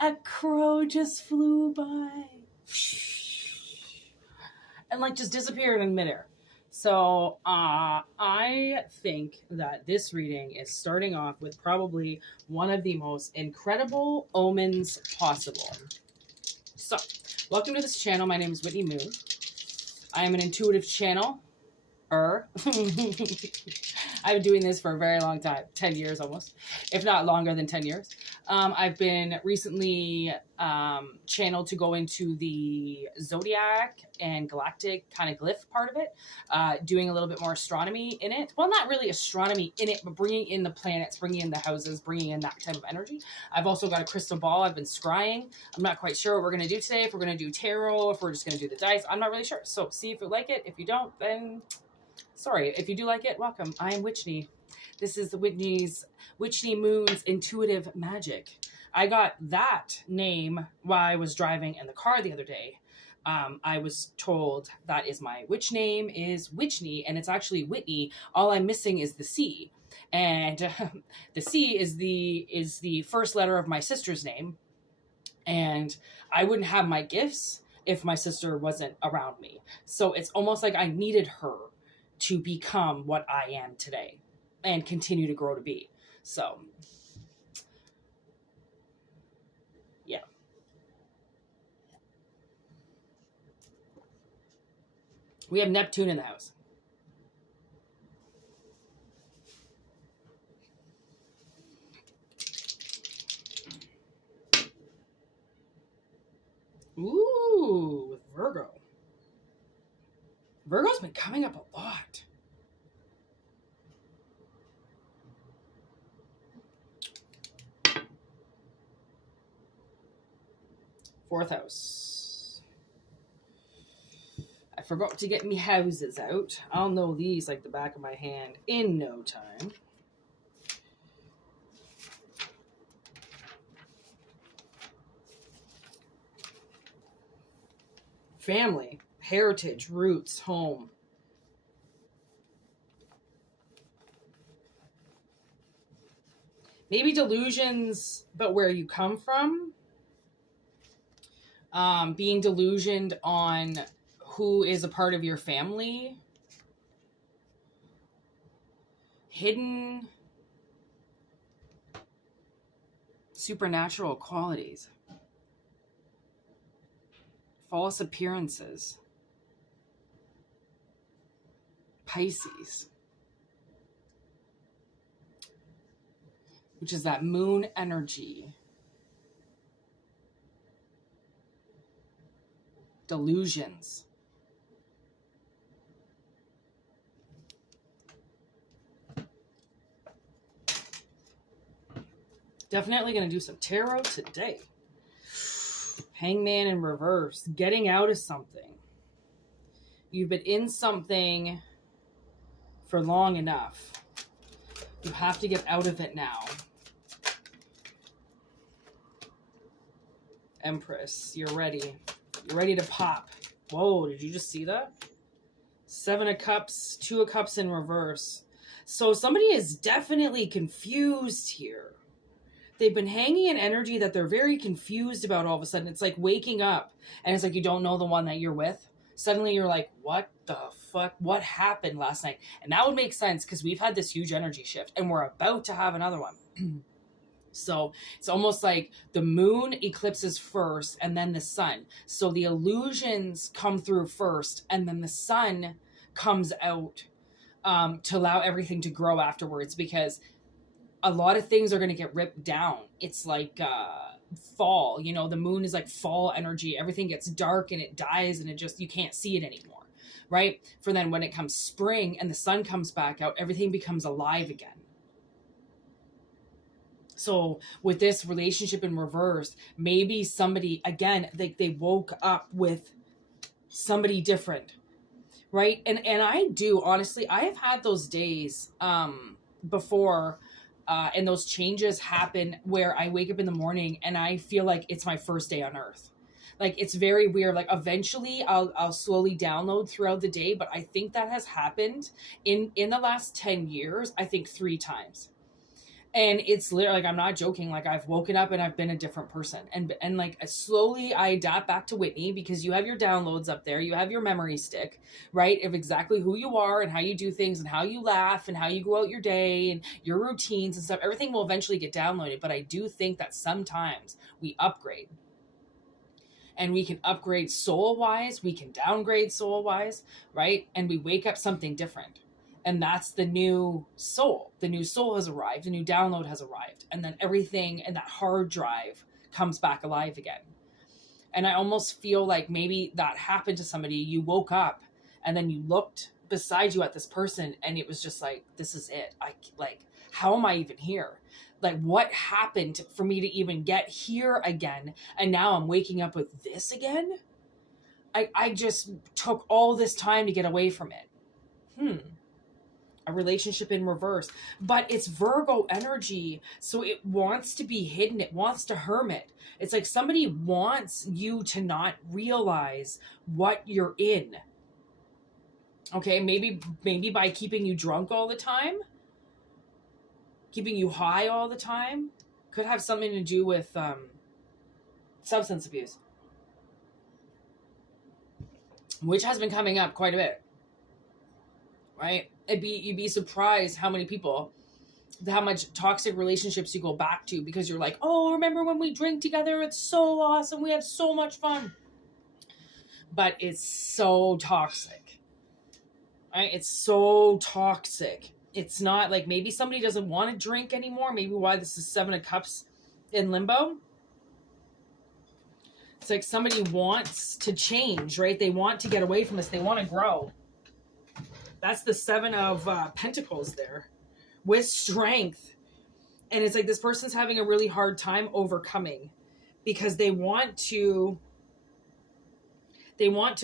a crow just flew by and like just disappeared in midair. So I think that this reading is starting off with probably one of the most incredible omens possible. So, welcome to this channel. My name is Whitney Moon. I am an intuitive channel. I've been doing this for a very long time, 10 years almost, if not longer than 10 years. I've been recently channeled to go into the zodiac and galactic kind of glyph part of it, doing a little bit more astronomy in it. Well, not really astronomy in it, but bringing in the planets, bringing in the houses, bringing in that type of energy. I've also got a crystal ball. I've been scrying. I'm not quite sure what we're going to do today, if we're going to do tarot, if we're just going to do the dice. I'm not really sure. So see if you like it. If you don't, then sorry. If you do like it, welcome. I am Whitney. This is Whitney Moon's Intuitive Magic. I got that name while I was driving in the car the other day. I was told that is my witch name is Whitney, and it's actually Whitney. All I'm missing is the C, and the C is the first letter of my sister's name, and I wouldn't have my gifts if my sister wasn't around me. So it's almost like I needed her to become what I am today and continue to grow to be. So, yeah. We have Neptune in the house. Ooh, with Virgo. Virgo's been coming up a lot. Fourth house. I forgot to get me houses out. I'll know these like the back of my hand in no time. Family, heritage, roots, home. Maybe delusions, but where you come from. Being delusioned on who is a part of your family. Hidden supernatural qualities. False appearances. Pisces. Which is that moon energy. Delusions. Definitely going to do some tarot today. Hangman in reverse. Getting out of something. You've been in something for long enough. You have to get out of it now. Empress, you're ready. You're ready to pop. Whoa, did you just see that? 7 of Cups, 2 of Cups in reverse. So somebody is definitely confused here. They've been hanging in energy that they're very confused about all of a sudden. It's like waking up and it's like you don't know the one that you're with. Suddenly you're like, what the fuck? What happened last night? And that would make sense because we've had this huge energy shift and we're about to have another one. So it's almost like the moon eclipses first and then the sun. So the illusions come through first and then the sun comes out to allow everything to grow afterwards, because a lot of things are going to get ripped down. It's like fall, you know, the moon is like fall energy. Everything gets dark and it dies and it just, you can't see it anymore, right? For then when it comes spring and the sun comes back out, everything becomes alive again. So with this relationship in reverse, maybe somebody, again, they woke up with somebody different, right? And I do, honestly, I have had those days before, and those changes happen where I wake up in the morning and I feel like it's my first day on earth. Like, it's very weird. Like, eventually I'll slowly download throughout the day, but I think that has happened in the last 10 years, I think 3 times. And it's literally like, I'm not joking. Like, I've woken up and I've been a different person. And like, slowly I adapt back to Whitney, because you have your downloads up there. You have your memory stick, right? Of exactly who you are and how you do things and how you laugh and how you go out your day and your routines and stuff. Everything will eventually get downloaded. But I do think that sometimes we upgrade. And we can upgrade soul-wise. We can downgrade soul-wise, right? And we wake up something different. And that's the new soul. The new soul has arrived. The new download has arrived. And then everything in that hard drive comes back alive again. And I almost feel like maybe that happened to somebody. You woke up and then you looked beside you at this person and it was just like, this is it. How am I even here? Like, what happened for me to even get here again? And now I'm waking up with this again? I just took all this time to get away from it. A relationship in reverse. But it's Virgo energy, so it wants to be hidden. It wants to hermit. It's like somebody wants you to not realize what you're in. Okay, maybe by keeping you drunk all the time, keeping you high all the time. Could have something to do with substance abuse, which has been coming up quite a bit, right? You'd be surprised how much toxic relationships you go back to, because you're like, oh, remember when we drink together? It's so awesome. We have so much fun. But it's so toxic, right? It's so toxic. It's not like, maybe somebody doesn't want to drink anymore. Maybe why this is 7 of Cups in limbo. It's like somebody wants to change, right? They want to get away from this. They want to grow. That's the 7 of Pentacles there with strength. And it's like this person's having a really hard time overcoming, because they want to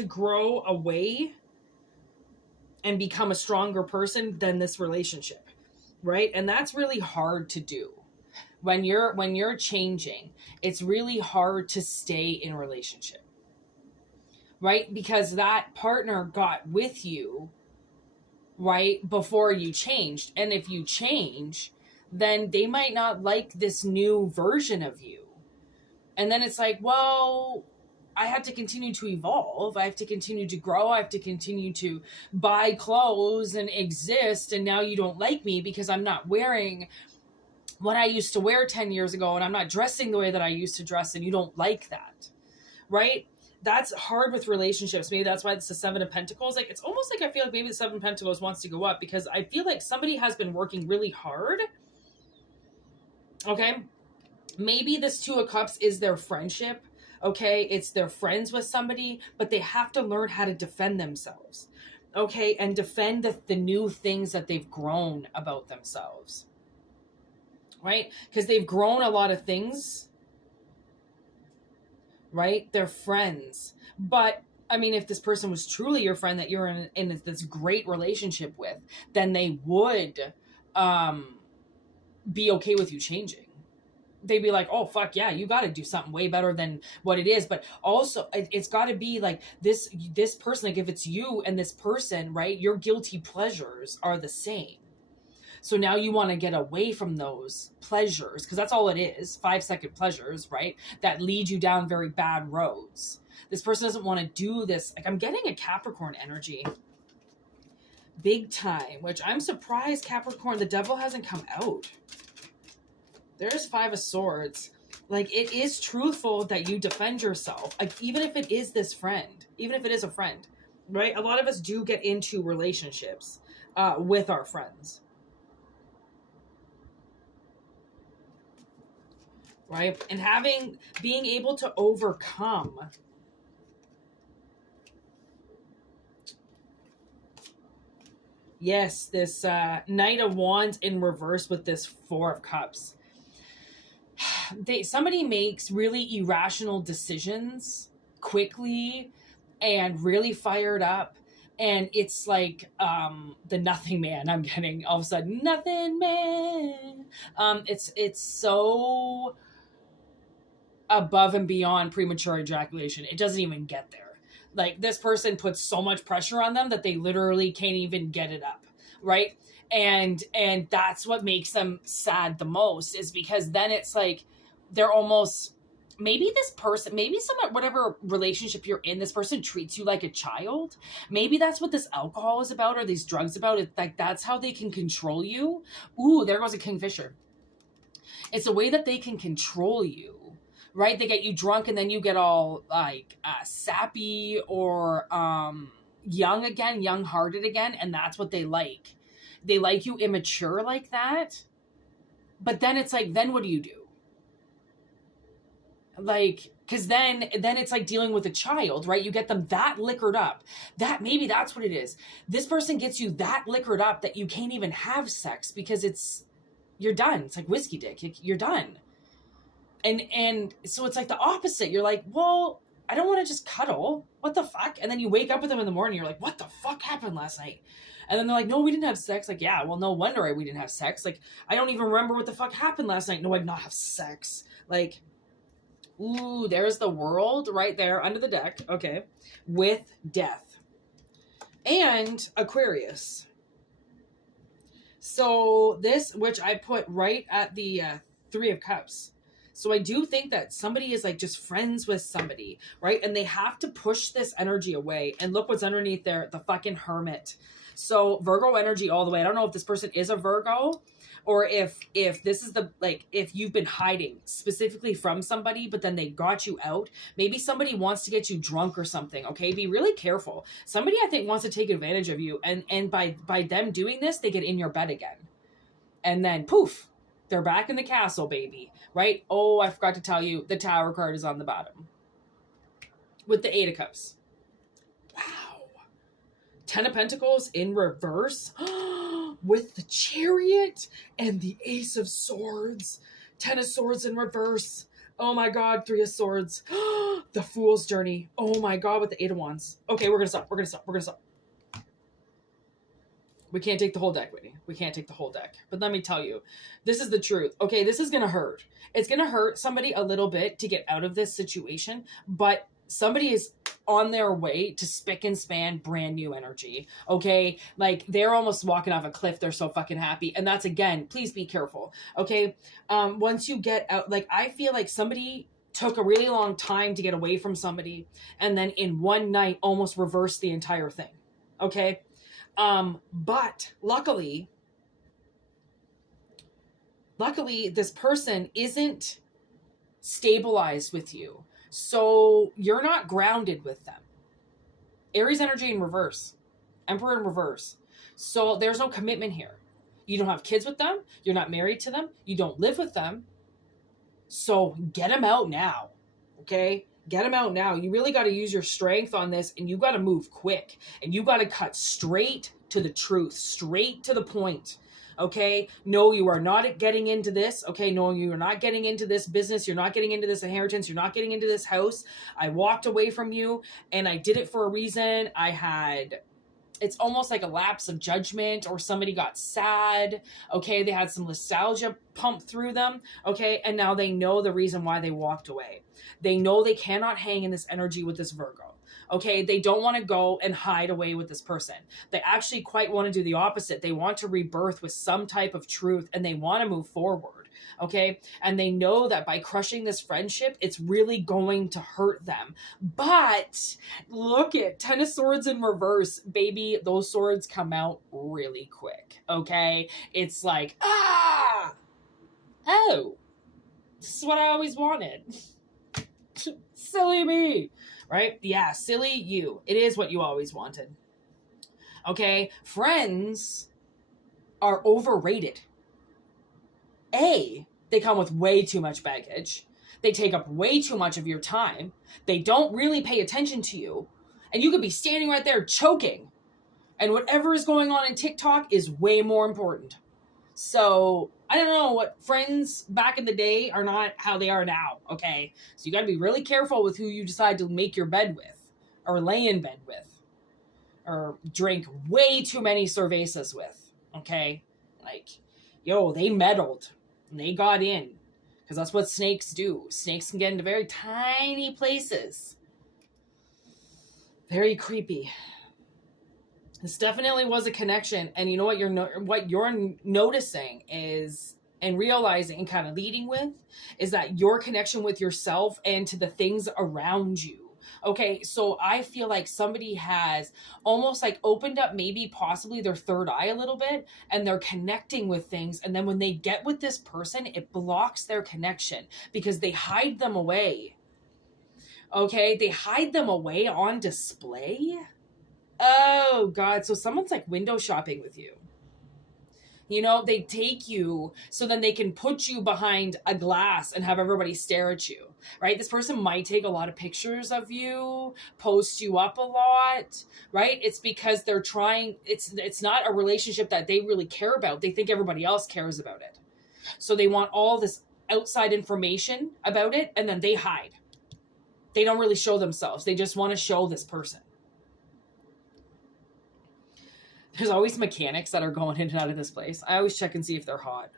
grow away and become a stronger person than this relationship, right? And that's really hard to do. When you're changing, it's really hard to stay in a relationship, right? Because that partner got with you right before you changed. And if you change, then they might not like this new version of you. And then it's like, well, I have to continue to evolve. I have to continue to grow. I have to continue to buy clothes and exist. And now you don't like me because I'm not wearing what I used to wear 10 years ago. And I'm not dressing the way that I used to dress. And you don't like that, right? That's hard with relationships. Maybe that's why it's the 7 of Pentacles. Like, it's almost like I feel like maybe the 7 of Pentacles wants to go up, because I feel like somebody has been working really hard. Okay. Maybe this 2 of Cups is their friendship. Okay. It's they're friends with somebody, but they have to learn how to defend themselves. Okay. And defend the new things that they've grown about themselves. Right. Because they've grown a lot of things. Right? They're friends. But I mean, if this person was truly your friend that you're in this great relationship with, then they would be okay with you changing. They'd be like, oh, fuck yeah, you got to do something way better than what it is. But also, it's got to be like this person, like if it's you and this person, right, your guilty pleasures are the same. So now you want to get away from those pleasures, because that's all it is, 5-second pleasures, right? That lead you down very bad roads. This person doesn't want to do this. Like, I'm getting a Capricorn energy big time, which I'm surprised Capricorn, the devil hasn't come out. There's 5 of Swords. Like, it is truthful that you defend yourself. Like, even if it is this friend, even if it is a friend, right? A lot of us do get into relationships with our friends. Right? And being able to overcome. Yes, this Knight of Wands in reverse with this 4 of Cups. Somebody makes really irrational decisions quickly and really fired up. And it's like the nothing man. I'm getting all of a sudden, nothing man. It's so above and beyond premature ejaculation. It doesn't even get there. Like, this person puts so much pressure on them that they literally can't even get it up, right? And that's what makes them sad the most, is because then it's like they're almost, maybe this person, maybe some, whatever relationship you're in, this person treats you like a child. Maybe that's what this alcohol is about, or these drugs about. It's like that's how they can control you. Ooh, there goes a kingfisher. It's a way that they can control you, right? They get you drunk and then you get all like sappy or young-hearted again, and that's what they like. They like you immature like that. But then it's like, then what do you do? Like, because then it's like dealing with a child, right? You get them that liquored up, that maybe that's what it is. This person gets you that liquored up that you can't even have sex because you're done. It's like whiskey dick. You're done. And so it's like the opposite. You're like, well, I don't want to just cuddle. What the fuck? And then you wake up with them in the morning. You're like, what the fuck happened last night? And then they're like, no, we didn't have sex. Like, yeah, well, no wonder we didn't have sex. Like, I don't even remember what the fuck happened last night. No, I did not have sex. Like, ooh, there's the world right there under the deck. Okay. With death. And Aquarius. So this, which I put right at the 3 of Cups. So I do think that somebody is like just friends with somebody, right? And they have to push this energy away. And look what's underneath there, the fucking Hermit. So Virgo energy all the way. I don't know if this person is a Virgo, or if this is the, like, if you've been hiding specifically from somebody, but then they got you out. Maybe somebody wants to get you drunk or something. Okay. Be really careful. Somebody, I think, wants to take advantage of you. And by them doing this, they get in your bed again. And then poof, they're back in the castle, baby. Right? Oh, I forgot to tell you, the Tower card is on the bottom with the 8 of Cups. Wow. 10 of Pentacles in reverse with the Chariot and the Ace of Swords. 10 of Swords in reverse. Oh my God, 3 of Swords. The Fool's Journey. Oh my God, with the 8 of Wands. Okay, we're going to stop. We can't take the whole deck, Whitney. We can't take the whole deck. But let me tell you, this is the truth. Okay, this is going to hurt. It's going to hurt somebody a little bit to get out of this situation, but somebody is on their way to spick and span brand new energy. Okay, like they're almost walking off a cliff. They're so fucking happy. And that's, again, please be careful. Okay, once you get out, like I feel like somebody took a really long time to get away from somebody, and then in one night almost reversed the entire thing. Okay. But luckily this person isn't stabilized with you. So you're not grounded with them. Aries energy in reverse. Emperor in reverse. So there's no commitment here. You don't have kids with them. You're not married to them. You don't live with them. So get them out now. Okay? Get them out now. You really got to use your strength on this, and you got to move quick, and you got to cut straight to the truth, straight to the point. Okay. No, you are not getting into this. Okay. No, you are not getting into this business. You're not getting into this inheritance. You're not getting into this house. I walked away from you, and I did it for a reason. It's almost like a lapse of judgment, or somebody got sad. Okay. They had some nostalgia pumped through them. Okay. And now they know the reason why they walked away. They know they cannot hang in this energy with this Virgo. Okay. They don't want to go and hide away with this person. They actually quite want to do the opposite. They want to rebirth with some type of truth, and they want to move forward. Okay. And they know that by crushing this friendship, it's really going to hurt them. But look at 10 of Swords in reverse, baby. Those swords come out really quick. Okay. It's like, oh, this is what I always wanted. Silly me, right? Yeah. Silly you. It is what you always wanted. Okay. Friends are overrated. They come with way too much baggage. They take up way too much of your time. They don't really pay attention to you. And you could be standing right there choking. And whatever is going on in TikTok is way more important. So I don't know, what friends back in the day are not how they are now. Okay. So you got to be really careful with who you decide to make your bed with, or lay in bed with, or drink way too many cervezas with. Okay. Like, yo, they meddled. And they got in, because that's what snakes do. Snakes can get into very tiny places. Very creepy. This definitely was a connection. And you know what you're noticing is, and realizing and kind of leading with, is that your connection with yourself and to the things around you. Okay, so I feel like somebody has almost like opened up maybe possibly their third eye a little bit, and they're connecting with things. And then when they get with this person, it blocks their connection because they hide them away. Okay, they hide them away on display. Oh, God. So someone's like window shopping with you. You know, they take you so then they can put you behind a glass and have everybody stare at you, right? This person might take a lot of pictures of you, post you up a lot, right? It's because they're trying, it's not a relationship that they really care about. They think everybody else cares about it. So they want all this outside information about it, and then they hide. They don't really show themselves. They just want to show this person. There's always mechanics that are going in and out of this place. I always check and see if they're hot.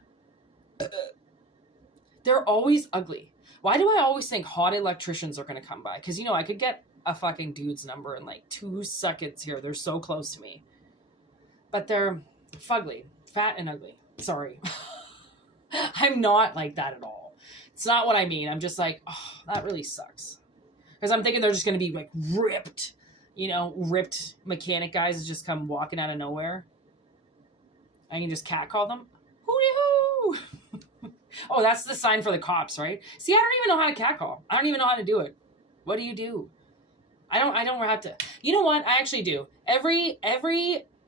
They're always ugly. Why do I always think hot electricians are going to come by? Because, you know, I could get a fucking dude's number in like 2 seconds here. They're so close to me. But they're fugly, fat and ugly. Sorry. I'm not like that at all. It's not what I mean. I'm just like, oh, that really sucks. Because I'm thinking they're just going to be like ripped. You know, ripped mechanic guys that just come walking out of nowhere. I can just catcall them. Hooty-hoo! Oh, that's the sign for the cops, right? See, I don't even know how to catcall. I don't even know how to do it. What do you do? I don't have to. You know what? I actually do. Every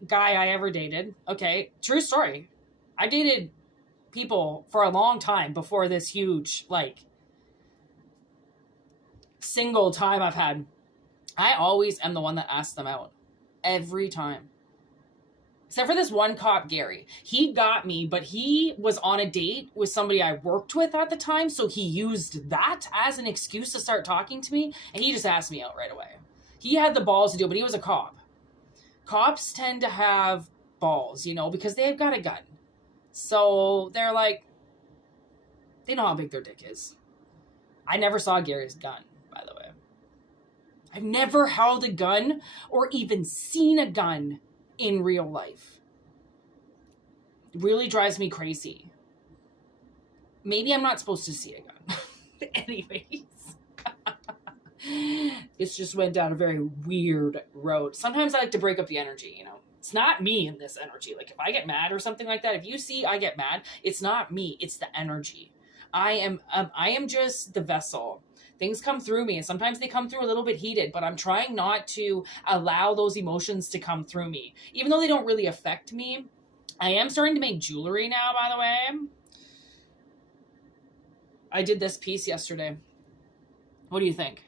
guy I ever dated, okay, true story. I dated people for a long time before this huge, like, single time I've had. I always am the one that asks them out. Every time. Except for this one cop, Gary. He got me, but he was on a date with somebody I worked with at the time, so he used that as an excuse to start talking to me, and he just asked me out right away. He had the balls to do it, but he was a cop. Cops tend to have balls, you know, because they've got a gun. So they're like, they know how big their dick is. I never saw Gary's gun, by the way. I've never held a gun or even seen a gun in real life. It really drives me crazy. Maybe I'm not supposed to see a gun. Anyways. It just went down a very weird road. Sometimes I like to break up the energy, you know. It's not me in this energy. Like if I get mad or something like that, if you see I get mad, it's not me. It's the energy. I am just the vessel. Things come through me, and sometimes they come through a little bit heated, but I'm trying not to allow those emotions to come through me. Even though they don't really affect me, I am starting to make jewelry now, by the way. I did this piece yesterday. What do you think?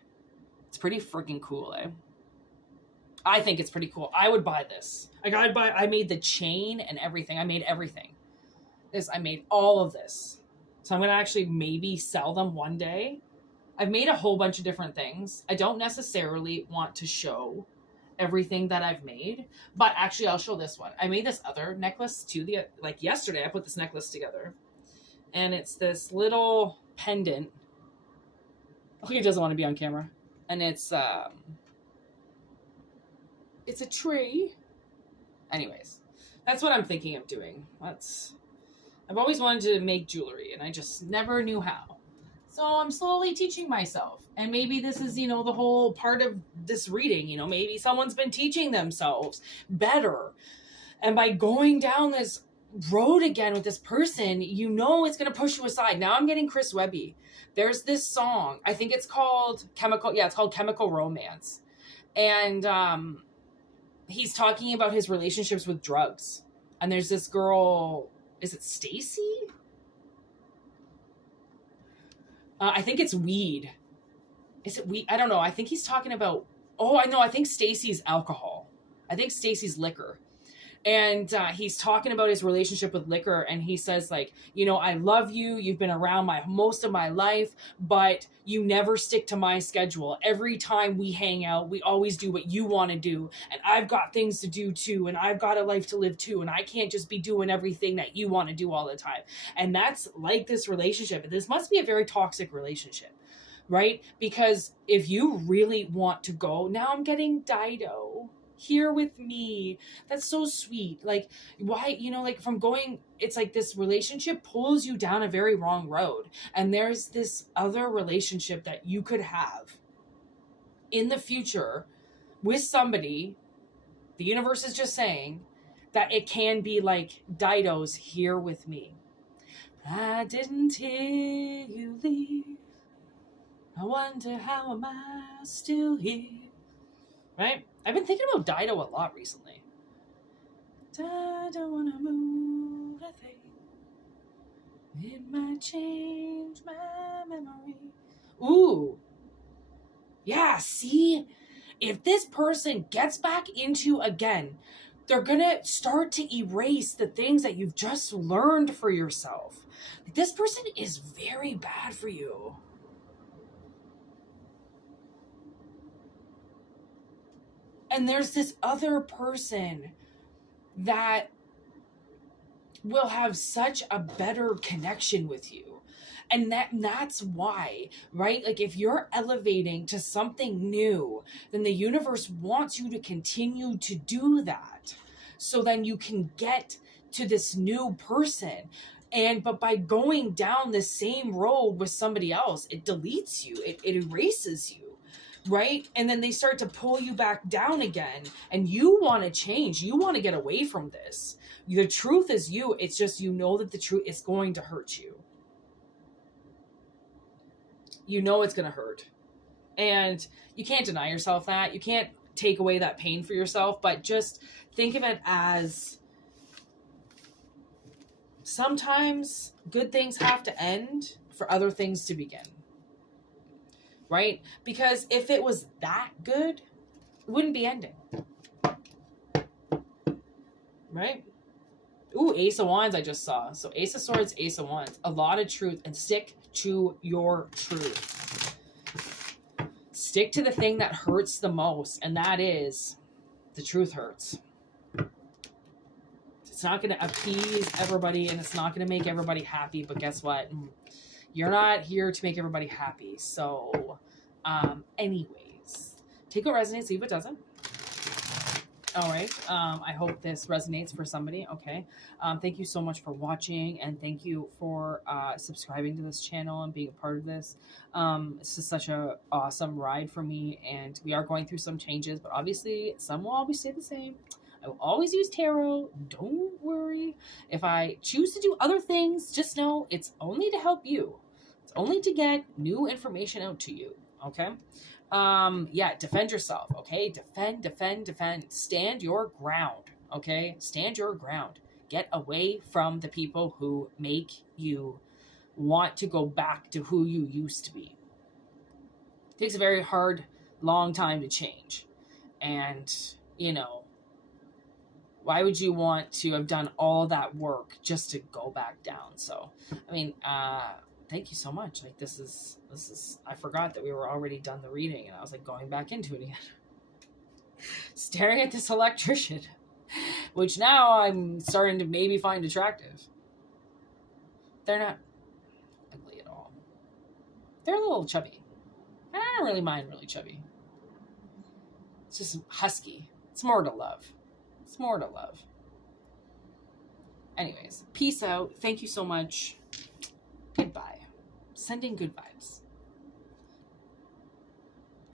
It's pretty freaking cool, eh? I think it's pretty cool. I would buy this. I made the chain and everything. I made everything. I made all of this. So I'm going to actually maybe sell them one day. I've made a whole bunch of different things. I don't necessarily want to show everything that I've made, but actually I'll show this one. I made this other necklace too. Like yesterday, I put this necklace together, and it's this little pendant. Oh, he doesn't want to be on camera, and it's a tree. Anyways, that's what I'm thinking of doing. I've always wanted to make jewelry, and I just never knew how. So I'm slowly teaching myself. And maybe this is, you know, the whole part of this reading. You know, maybe someone's been teaching themselves better. And by going down this road again with this person, you know it's going to push you aside. Now I'm getting Chris Webby. There's this song. I think it's called it's called Chemical Romance. And he's talking about his relationships with drugs. And there's this girl, is it Stacy? I think it's weed. Is it weed? I don't know. I think he's talking about, I think Stacy's alcohol. I think Stacy's liquor. And he's talking about his relationship with liquor. And he says, like, you know, I love you. You've been around most of my life, but you never stick to my schedule. Every time we hang out, we always do what you want to do. And I've got things to do too. And I've got a life to live too. And I can't just be doing everything that you want to do all the time. And that's like this relationship. This must be a very toxic relationship, right? Because if you really want to go, now I'm getting Dido. here with me. That's so sweet. Like, why, you know, like from going, it's like this relationship pulls you down a very wrong road. And there's this other relationship that you could have in the future with somebody. The universe is just saying that it can be like Dido's here with me. I didn't hear you leave. I wonder how am I still here. Right? I've been thinking about Dido a lot recently. I don't want to move a thing. It might change my memory. Ooh. Yeah, see? If this person gets back into again, they're going to start to erase the things that you've just learned for yourself. This person is very bad for you. And there's this other person that will have such a better connection with you. And that's why, right? Like if you're elevating to something new, then the universe wants you to continue to do that. So then you can get to this new person. But by going down the same road with somebody else, it deletes you. It erases you. Right? And then they start to pull you back down again. And you want to change. You want to get away from this. The truth is you. It's just you know that the truth is going to hurt you. You know it's going to hurt. And you can't deny yourself that. You can't take away that pain for yourself. But just think of it as sometimes good things have to end for other things to begin. Right? Because if it was that good, it wouldn't be ending. Right? Ooh, Ace of Wands I just saw. So Ace of Swords, Ace of Wands. A lot of truth, and stick to your truth. Stick to the thing that hurts the most, and that is the truth hurts. It's not going to appease everybody, and it's not going to make everybody happy, but guess what? You're not here to make everybody happy. So, anyways, take what resonates, leave what doesn't. All right. I hope this resonates for somebody. Okay. Thank you so much for watching, and thank you for subscribing to this channel and being a part of this. This is such an awesome ride for me, and we are going through some changes, but obviously some will always stay the same. I will always use tarot. Don't worry. If I choose to do other things, just know it's only to help you. It's only to get new information out to you. Okay. Yeah, defend yourself. Okay. Defend. Stand your ground. Okay. Stand your ground. Get away from the people who make you want to go back to who you used to be. It takes a very hard, long time to change. And, you know, why would you want to have done all that work just to go back down? So, I mean, thank you so much. Like this is, I forgot that we were already done the reading, and I was like going back into it again. Staring at this electrician, which now I'm starting to maybe find attractive. They're not ugly at all. They're a little chubby. And I don't really mind really chubby. It's just husky. It's more to love. It's more to love. Anyways, peace out. Thank you so much. Goodbye. Sending good vibes.